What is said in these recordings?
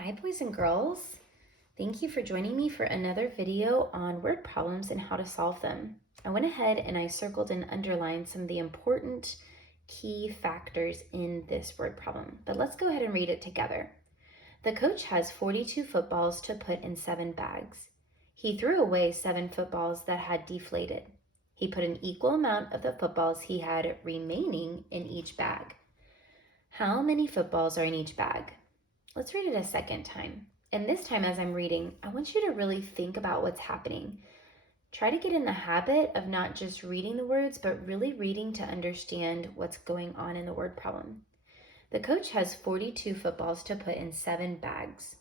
Hi, boys and girls. Thank you for joining me for another video on word problems and how to solve them. I went ahead and I circled and underlined some of the important key factors in this word problem, but let's go ahead and read it together. The coach has 42 footballs to put in 7 bags. He threw away 7 footballs that had deflated. He put an equal amount of the footballs he had remaining in each bag. How many footballs are in each bag? Let's read it a second time. And this time, as I'm reading, I want you to really think about what's happening. Try to get in the habit of not just reading the words, but really reading to understand what's going on in the word problem. The coach has 42 footballs to put in 7 bags.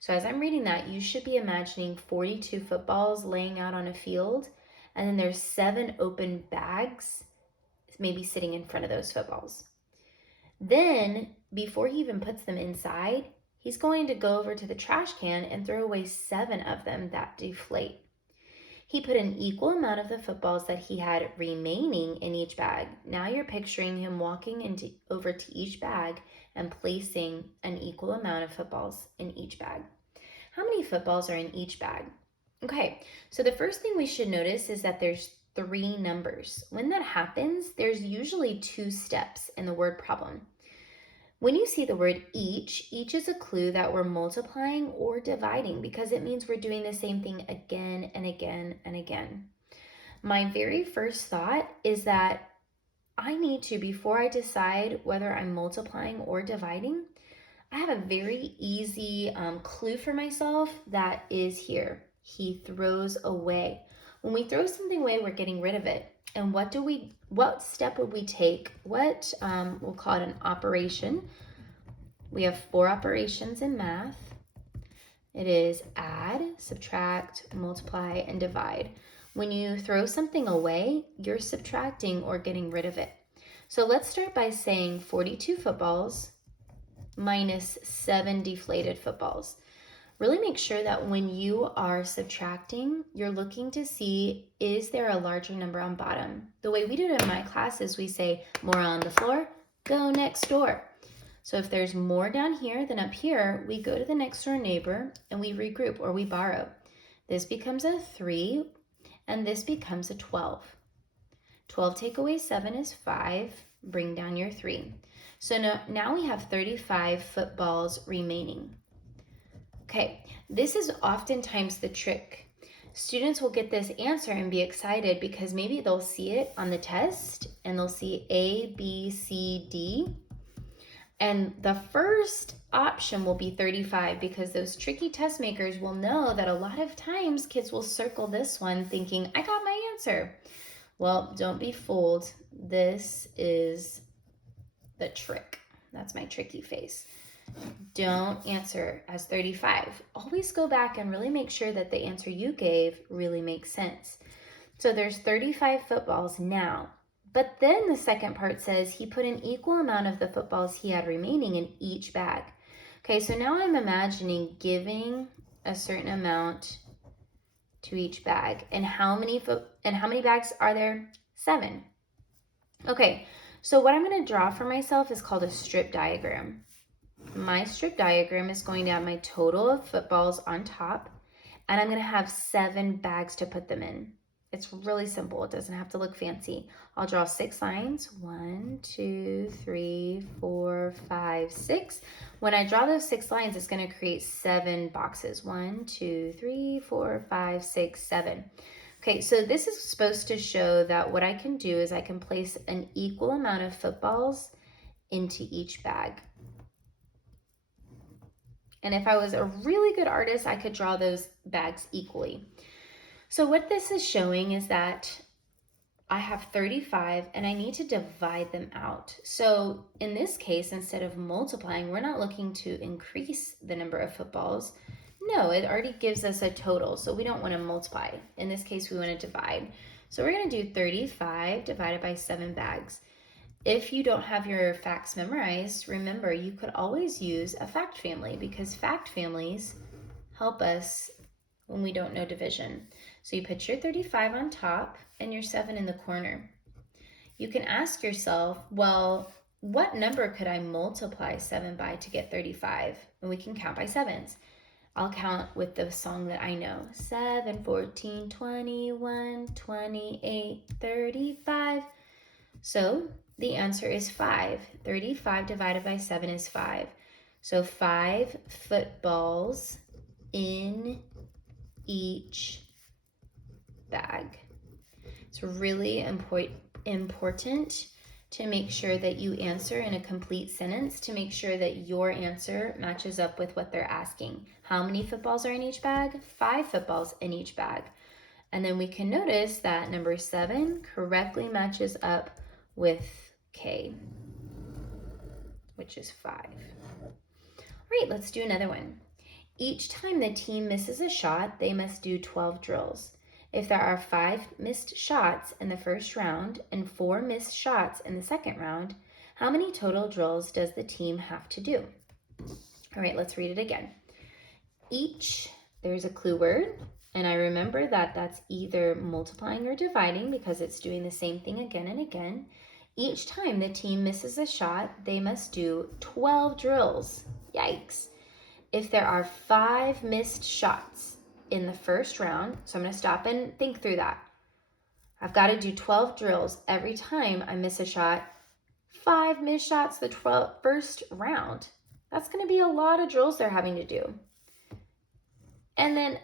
So as I'm reading that, you should be imagining 42 footballs laying out on a field, and then there's 7 open bags maybe sitting in front of those footballs. Then, before he even puts them inside, he's going to go over to the trash can and throw away 7 of them that deflate. He put an equal amount of the footballs that he had remaining in each bag. Now you're picturing him walking over to each bag and placing an equal amount of footballs in each bag. How many footballs are in each bag? Okay, so the first thing we should notice is that there's 3 numbers. When that happens, there's usually 2 steps in the word problem. When you see the word each is a clue that we're multiplying or dividing because it means we're doing the same thing again and again and again. My very first thought is that I need to, before I decide whether I'm multiplying or dividing, I have a very easy clue for myself that is here. He throws away. When we throw something away, we're getting rid of it. And what step would we take? We'll call it an operation. We have 4 operations in math. It is add, subtract, multiply, and divide. When you throw something away, you're subtracting or getting rid of it. So let's start by saying 42 footballs minus 7 deflated footballs. Really make sure that when you are subtracting, you're looking to see, is there a larger number on bottom? The way we do it in my class is we say, more on the floor, go next door. So if there's more down here than up here, we go to the next door neighbor and we regroup or we borrow. This becomes a 3 and this becomes a 12. 12 take away 7 is 5, bring down your 3. So now we have 35 footballs remaining. Okay, this is oftentimes the trick. Students will get this answer and be excited because maybe they'll see it on the test and they'll see A, B, C, D. And the first option will be 35 because those tricky test makers will know that a lot of times kids will circle this one thinking, I got my answer. Well, don't be fooled. This is the trick. That's my tricky face. Don't answer as 35. Always go back and really make sure that the answer you gave really makes sense. So there's 35 footballs now. But then the second part says he put an equal amount of the footballs he had remaining in each bag. Okay, so now I'm imagining giving a certain amount to each bag. And how many bags are there? 7. Okay, so what I'm going to draw for myself is called a strip diagram. My strip diagram is going to have my total of footballs on top, and I'm going to have 7 bags to put them in. It's really simple. It doesn't have to look fancy. I'll draw 6 lines. 1, 2, 3, 4, 5, 6. When I draw those 6 lines, it's going to create 7 boxes. 1, 2, 3, 4, 5, 6, 7. Okay, so this is supposed to show that what I can do is I can place an equal amount of footballs into each bag. And if I was a really good artist, I could draw those bags equally. So what this is showing is that I have 35 and I need to divide them out. So in this case, instead of multiplying, we're not looking to increase the number of footballs. No, it already gives us a total, so we don't want to multiply. In this case, we want to divide. So we're going to do 35 divided by 7 bags. If you don't have your facts memorized, remember you could always use a fact family because fact families help us when we don't know division. So you put your 35 on top and your 7 in the corner. You can ask yourself, well, what number could I multiply 7 by to get 35? And we can count by sevens. I'll count with the song that I know. 7, 14, 21, 28, 35. So the answer is 5. 35 divided by 7 is 5. So 5 footballs in each bag. It's really important to make sure that you answer in a complete sentence, to make sure that your answer matches up with what they're asking. How many footballs are in each bag? 5 footballs in each bag. And then we can notice that number 7 correctly matches up with K, which is 5. All right, let's do another one. Each time the team misses a shot, they must do 12 drills. If there are 5 missed shots in the first round and 4 missed shots in the second round, how many total drills does the team have to do? All right, let's read it again. Each, there's a clue word, and I remember that that's either multiplying or dividing because it's doing the same thing again and again. Each time the team misses a shot, they must do 12 drills. Yikes. If there are 5 missed shots in the first round, so I'm going to stop and think through that. I've got to do 12 drills every time I miss a shot. 5 missed shots the first round. That's going to be a lot of drills they're having to do. And then,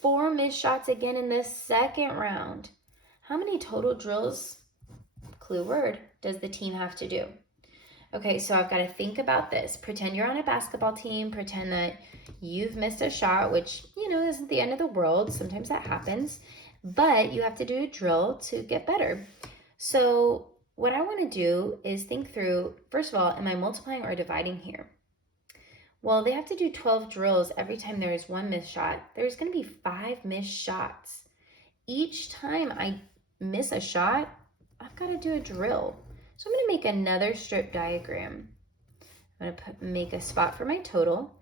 4 missed shots again in the second round. How many total drills, clue word, does the team have to do? Okay, so I've got to think about this. Pretend you're on a basketball team. Pretend that you've missed a shot, which, isn't the end of the world. Sometimes that happens. But you have to do a drill to get better. So what I want to do is think through, first of all, am I multiplying or dividing here? Well, they have to do 12 drills every time there is 1 missed shot. There's going to be 5 missed shots. Each time I miss a shot, I've got to do a drill. So I'm going to make another strip diagram. I'm going to make a spot for my total,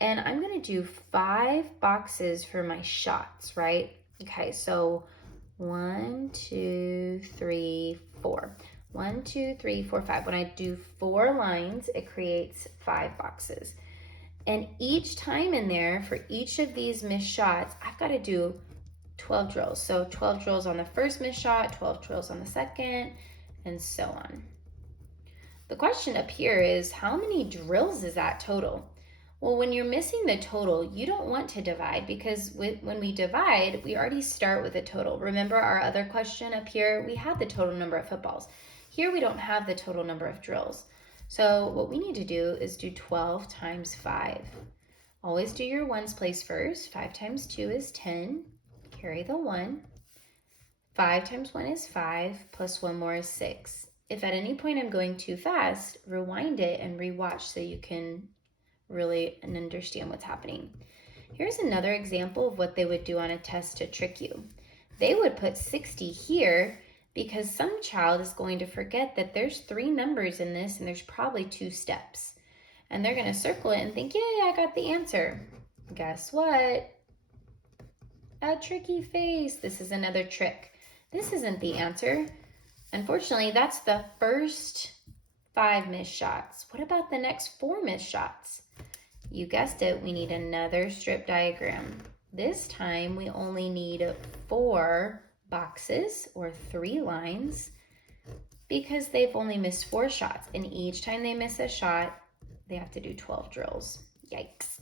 and I'm going to do 5 boxes for my shots, right? Okay, so 1, 2, 3, 4. 1, 2, 3, 4, 5. When I do 4 lines, it creates 5 boxes. And each time in there, for each of these missed shots, I've got to do 12 drills. So 12 drills on the first missed shot, 12 drills on the second, and so on. The question up here is, how many drills is that total? Well, when you're missing the total, you don't want to divide, because when we divide, we already start with a total. Remember our other question up here? We had the total number of footballs. Here we don't have the total number of drills. So what we need to do is do 12 times 5. Always do your ones place first. 5 times 2 is 10. Carry the 1. 5 times 1 is 5, plus 1 more is 6. If at any point I'm going too fast, rewind it and rewatch so you can really understand what's happening. Here's another example of what they would do on a test to trick you. They would put 60 here because some child is going to forget that there's 3 numbers in this and there's probably 2 steps. And they're going to circle it and think, yay, I got the answer. Guess what? A tricky face. This is another trick. This isn't the answer. Unfortunately, that's the first 5 missed shots. What about the next 4 missed shots? You guessed it, we need another strip diagram. This time we only need 4 boxes or 3 lines because they've only missed 4 shots, and each time they miss a shot, they have to do 12 drills. Yikes.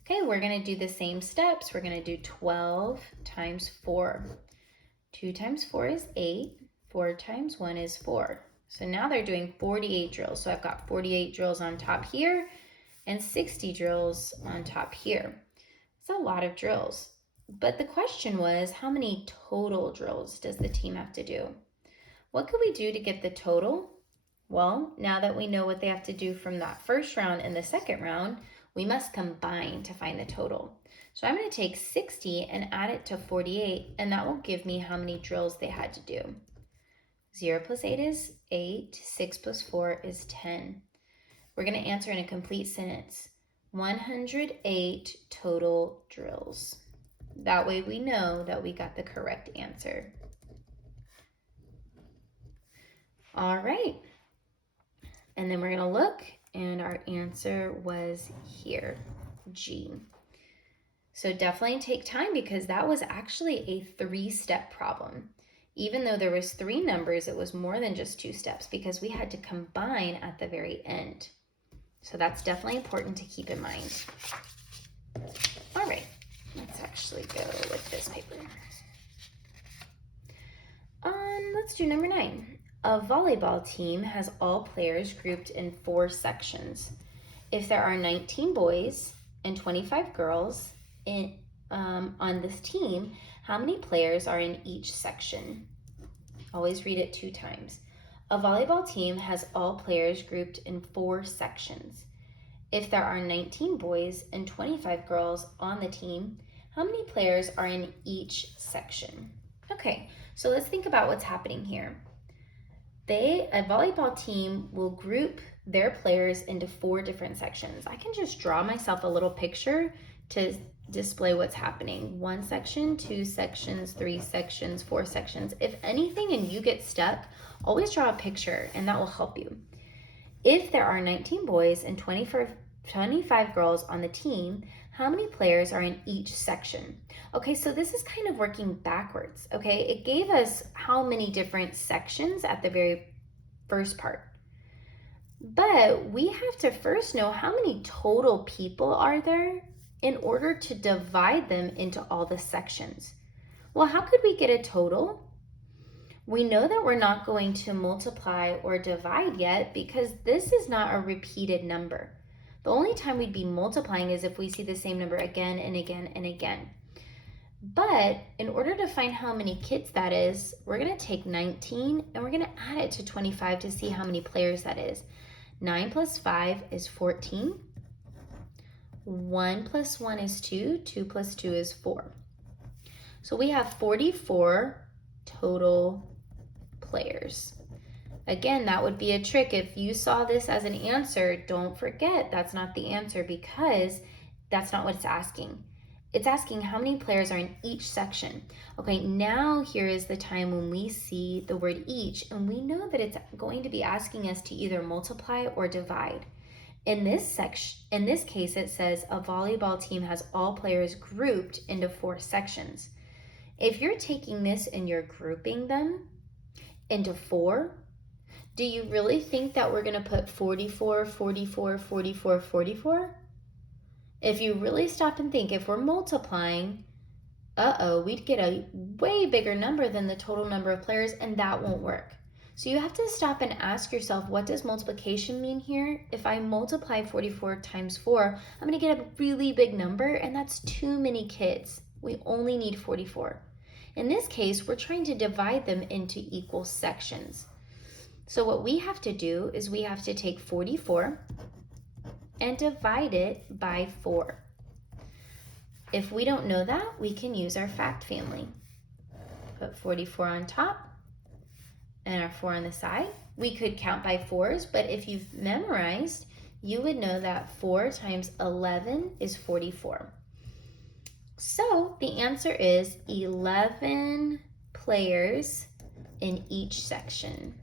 Okay, we're going to do the same steps. We're going to do 12 times 4. 2 times 4 is 8. 4 times 1 is 4. So now they're doing 48 drills. So I've got 48 drills on top here and 60 drills on top here. It's a lot of drills. But the question was, how many total drills does the team have to do? What could we do to get the total? Well, now that we know what they have to do from that first round and the second round, we must combine to find the total. So I'm going to take 60 and add it to 48, and that will give me how many drills they had to do. 0 plus 8 is 8. 6 plus 4 is 10. We're going to answer in a complete sentence. 108 total drills. That way we know that we got the correct answer. All right. And then we're gonna look, and our answer was here, G. So definitely take time, because that was actually a 3-step problem. Even though there was 3 numbers, it was more than just 2 steps, because we had to combine at the very end. So that's definitely important to keep in mind. All right, let's actually go with this paper. Let's do number 9. A volleyball team has all players grouped in 4 sections. If there are 19 boys and 25 girls on this team, how many players are in each section? Always read it 2 times. A volleyball team has all players grouped in 4 sections. If there are 19 boys and 25 girls on the team, how many players are in each section? Okay, so let's think about what's happening here. A volleyball team will group their players into 4 different sections. I can just draw myself a little picture to display what's happening. 1 section, 2 sections, 3 sections, 4 sections. If anything and you get stuck, always draw a picture and that will help you. If there are 19 boys and 25 girls on the team, how many players are in each section? Okay, so this is kind of working backwards, okay? It gave us how many different sections at the very first part. But we have to first know how many total people are there in order to divide them into all the sections. Well, how could we get a total? We know that we're not going to multiply or divide yet, because this is not a repeated number. The only time we'd be multiplying is if we see the same number again and again and again. But in order to find how many kids that is, we're going to take 19 and we're going to add it to 25 to see how many players that is. 9 plus 5 is 14. 1 plus 1 is 2. 2 plus 2 is 4. So we have 44 total players. Again, that would be a trick. If you saw this as an answer, don't forget that's not the answer, because that's not what it's asking. It's asking how many players are in each section. Okay, now here is the time when we see the word each, and we know that it's going to be asking us to either multiply or divide. In this case, it says a volleyball team has all players grouped into 4 sections. If you're taking this and you're grouping them into 4, do you really think that we're going to put 44, 44, 44, 44? If you really stop and think, if we're multiplying, we'd get a way bigger number than the total number of players, and that won't work. So you have to stop and ask yourself, what does multiplication mean here? If I multiply 44 times 4, I'm going to get a really big number, and that's too many kids. We only need 44. In this case, we're trying to divide them into equal sections. So what we have to do is we have to take 44 and divide it by 4. If we don't know that, we can use our fact family. Put 44 on top and our 4 on the side. We could count by 4s, but if you've memorized, you would know that 4 times 11 is 44. So the answer is 11 players in each section.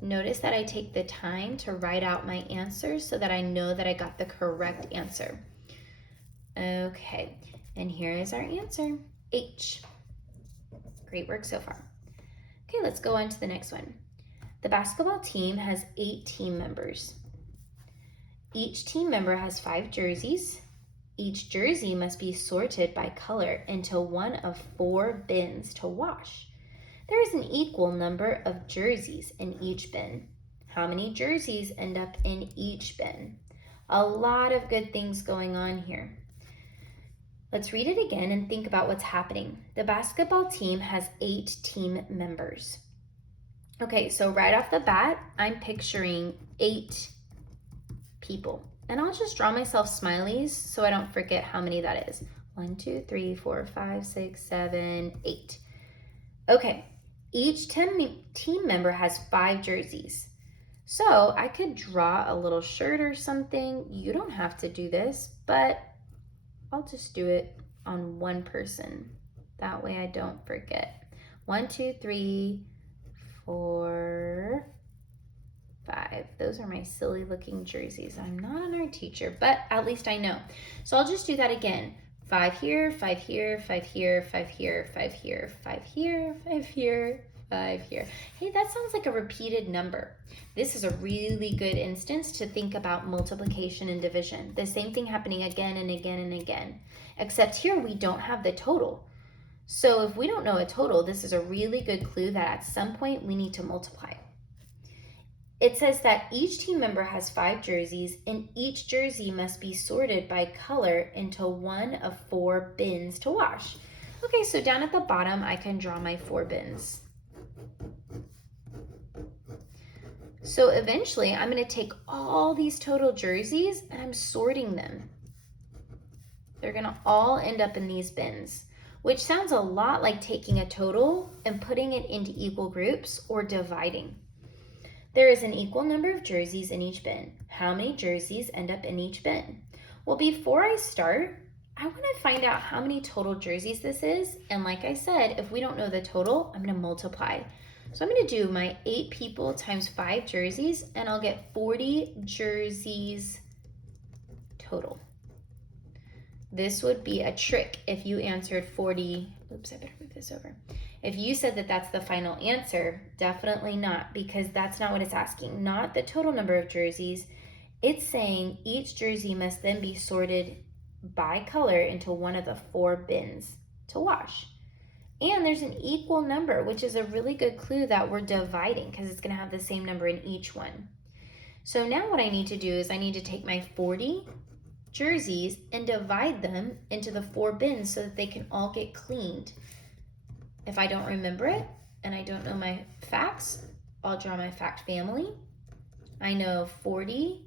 Notice that I take the time to write out my answers so that I know that I got the correct answer. Okay, and here is our answer, H. Great work so far. Okay, let's go on to the next one. The basketball team has 8 team members. Each team member has 5 jerseys. Each jersey must be sorted by color into one of 4 bins to wash. There is an equal number of jerseys in each bin. How many jerseys end up in each bin? A lot of good things going on here. Let's read it again and think about what's happening. The basketball team has 8 team members. Okay, so right off the bat, I'm picturing 8 people. And I'll just draw myself smileys so I don't forget how many that is. 1, 2, 3, 4, 5, 6, 7, 8. Okay, each team member has 5 jerseys. So I could draw a little shirt or something. You don't have to do this, but I'll just do it on one person. That way I don't forget. 1, 2, 3, 4, 5. Those are my silly looking jerseys. I'm not an art teacher, but at least I know. So I'll just do that again. 5 here, 5 here, 5 here, 5 here, 5 here, 5 here, 5 here, 5 here. Hey, that sounds like a repeated number. This is a really good instance to think about multiplication and division. The same thing happening again and again and again, except here we don't have the total. So if we don't know a total, this is a really good clue that at some point we need to multiply. It says that each team member has 5 jerseys and each jersey must be sorted by color into one of 4 bins to wash. Okay, so down at the bottom, I can draw my 4 bins. So eventually I'm going to take all these total jerseys and I'm sorting them. They're going to all end up in these bins, which sounds a lot like taking a total and putting it into equal groups or dividing. There is an equal number of jerseys in each bin. How many jerseys end up in each bin? Well, before I start, I want to find out how many total jerseys this is. And like I said, if we don't know the total, I'm going to multiply. So I'm going to do my 8 people times 5 jerseys, and I'll get 40 jerseys total. This would be a trick if you answered 40. Oops, I better move this over. If you said that that's the final answer, definitely not, because that's not what it's asking. Not the total number of jerseys. It's saying each jersey must then be sorted by color into one of the 4 bins to wash. And there's an equal number, which is a really good clue that we're dividing because it's going to have the same number in each one. So now what I need to do is I need to take my 40 jerseys and divide them into the 4 bins so that they can all get cleaned. If I don't remember it and I don't know my facts, I'll draw my fact family. I know 40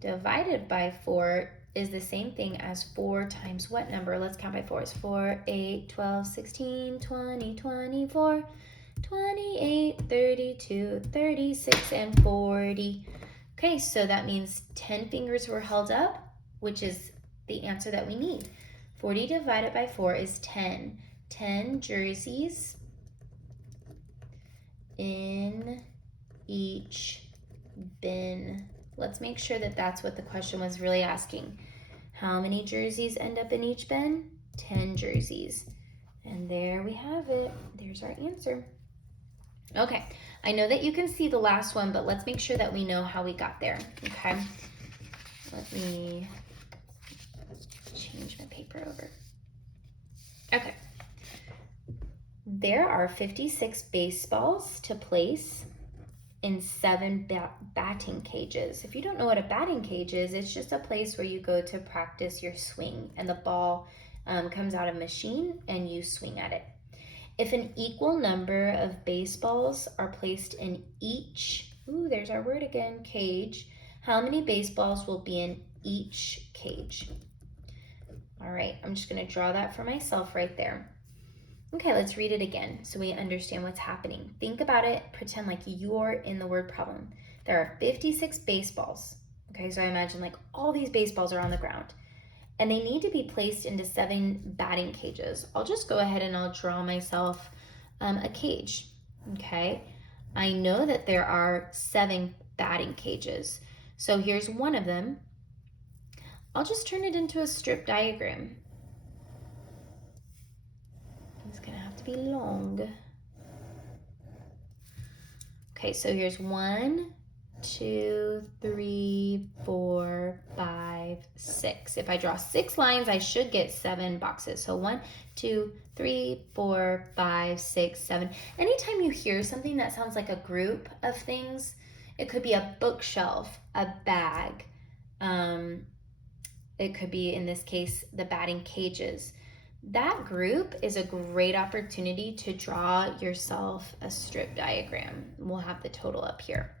divided by 4 is the same thing as 4 times what number? Let's count by 4s. 4, 8, 12, 16, 20, 24, 28, 32, 36, and 40. Okay, so that means 10 fingers were held up, which is the answer that we need. 40 divided by 4 is 10. 10 jerseys in each bin. Let's make sure that that's what the question was really asking. How many jerseys end up in each bin? 10 jerseys. And there we have it. There's our answer. Okay, I know that you can see the last one, but let's make sure that we know how we got there, okay? Let me change my paper over. Okay. There are 56 baseballs to place in 7 batting cages. If you don't know what a batting cage is, it's just a place where you go to practice your swing, and the ball comes out of a machine and you swing at it. If an equal number of baseballs are placed in each, there's our word again, cage, how many baseballs will be in each cage? All right, I'm just going to draw that for myself right there. Okay, let's read it again so we understand what's happening. Think about it, pretend like you're in the word problem. There are 56 baseballs. Okay, so I imagine like all these baseballs are on the ground and they need to be placed into 7 batting cages. I'll just go ahead and I'll draw myself a cage. Okay, I know that there are 7 batting cages. So here's one of them. I'll just turn it into a strip diagram. It's gonna have to be long. Okay, so here's 1, 2, 3, 4, 5, 6. If I draw 6 lines, I should get 7 boxes. So 1, 2, 3, 4, 5, 6, 7. Anytime you hear something that sounds like a group of things, it could be a bookshelf, a bag. It could be, in this case, the batting cages. That group is a great opportunity to draw yourself a strip diagram. We'll have the total up here.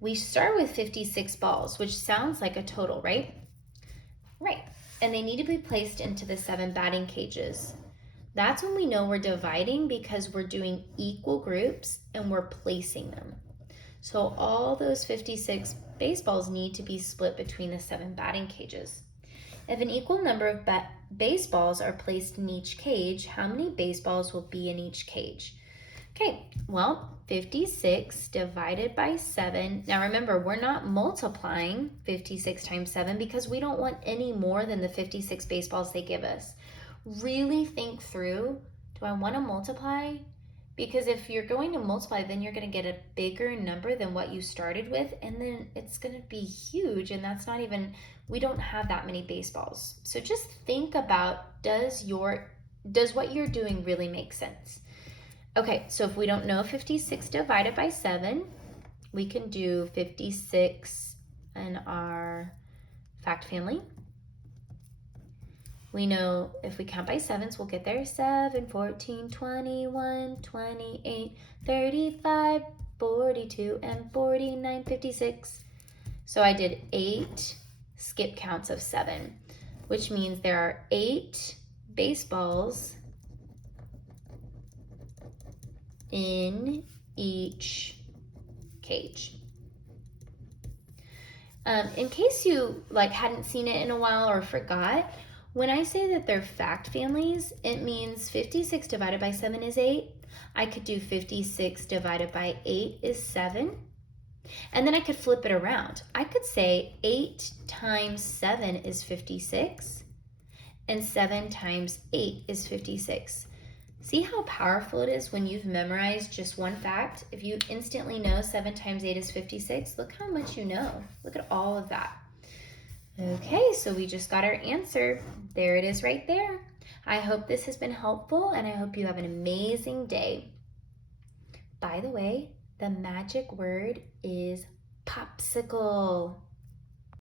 We start with 56 balls, which sounds like a total, right? Right. And they need to be placed into the 7 batting cages. That's when we know we're dividing because we're doing equal groups and we're placing them. So all those 56 baseballs need to be split between the 7 batting cages. If an equal number of baseballs are placed in each cage, how many baseballs will be in each cage? Okay, well, 56 divided by 7. Now remember, we're not multiplying 56 times 7 because we don't want any more than the 56 baseballs they give us. Really think through, do I want to multiply? Because if you're going to multiply, then you're going to get a bigger number than what you started with, and then it's going to be huge, and that's not even, we don't have that many baseballs. So just think about, does what you're doing really make sense? Okay, so if we don't know 56 divided by 7, we can do 56 in our fact family. We know if we count by sevens, we'll get there. 7, 14, 21, 28, 35, 42, and 49, 56. So I did 8 skip counts of 7, which means there are 8 baseballs in each cage. In case you hadn't seen it in a while or forgot, when I say that they're fact families, it means 56 divided by 7 is 8. I could do 56 divided by 8 is 7. And then I could flip it around. I could say 8 times 7 is 56, and 7 times 8 is 56. See how powerful it is when you've memorized just one fact? If you instantly know 7 times 8 is 56, look how much you know. Look at all of that. Okay, so we just got our answer. There it is right there. I hope this has been helpful, and I hope you have an amazing day. By the way, the magic word is popsicle.